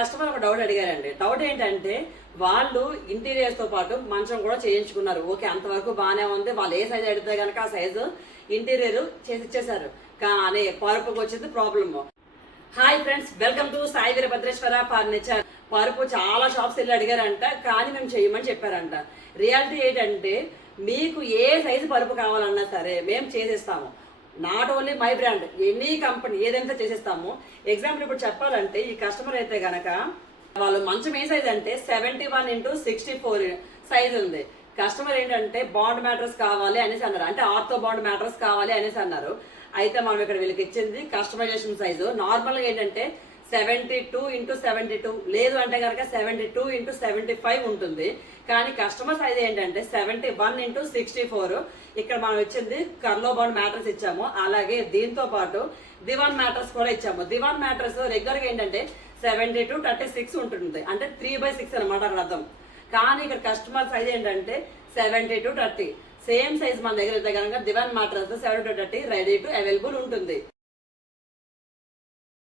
Customer ఒక doubt అడిగారండి. Doubt ఏంటంటే వాళ్ళు ఇంటీరియర్స్ తో పాటు మంచం కూడా చేయించుకున్నారు. ఓకే, అంతవరకు బాగానే ఉంది. వాళ్ళు ఏ సైజ్ అడిగితే కనుక ఆ సైజు ఇంటీరియర్ చేసి ఇచ్చేసారు. కానీ పరుపుకి వచ్చింది problem. Hi friends, welcome to Sai Veerabhadreswara furniture. పరుపు చాలా షాప్స్ వెళ్ళి అడిగారంట, కానీ మేము చేయమని చెప్పారంట. రియాలిటీ ఏంటంటే మీకు ఏ సైజు పరుపు కావాలన్నా సరే మేము చేసేస్తాము. Not only my brand, any company ఏదైనా చేసేస్తాము. ఎగ్జాంపుల్ ఇప్పుడు చెప్పాలంటే ఈ కస్టమర్ అయితే గనక వాళ్ళు మంచం ఏ సైజ్ అంటే 71x64 సైజ్ ఉంది. కస్టమర్ ఏంటంటే బాండ్ మ్యాట్రస్ కావాలి అనేసి అన్నారు, అంటే ఆర్థో బాండ్ మ్యాట్రస్ కావాలి అనేసి అన్నారు. అయితే మనం ఇక్కడ వీళ్ళకి ఇచ్చింది కస్టమైజేషన్ సైజు. నార్మల్గా ఏంటంటే 72x72 లేదు అంటే కనుక 72x75 ఉంటుంది. కానీ కస్టమర్ సైజ్ ఏంటంటే 71x64. ఇక్కడ మనం ఇచ్చింది కర్లో బాండ్ మ్యాట్రస్ ఇచ్చాము. అలాగే దీంతో పాటు దివాన్ మ్యాట్రస్ కూడా ఇచ్చాము. దివాన్ మ్యాట్రస్ రెగ్యులర్గా ఏంటంటే 72x36 ఉంటుంది, అంటే 3/6 అనమాట అక్కడ అర్థం. కానీ ఇక్కడ కస్టమర్ సైజ్ ఏంటంటే 72x30. సేమ్ సైజ్ మన దగ్గర అయితే కనుక దివాన్ mattress 72x30 ready to available ఉంటుంది.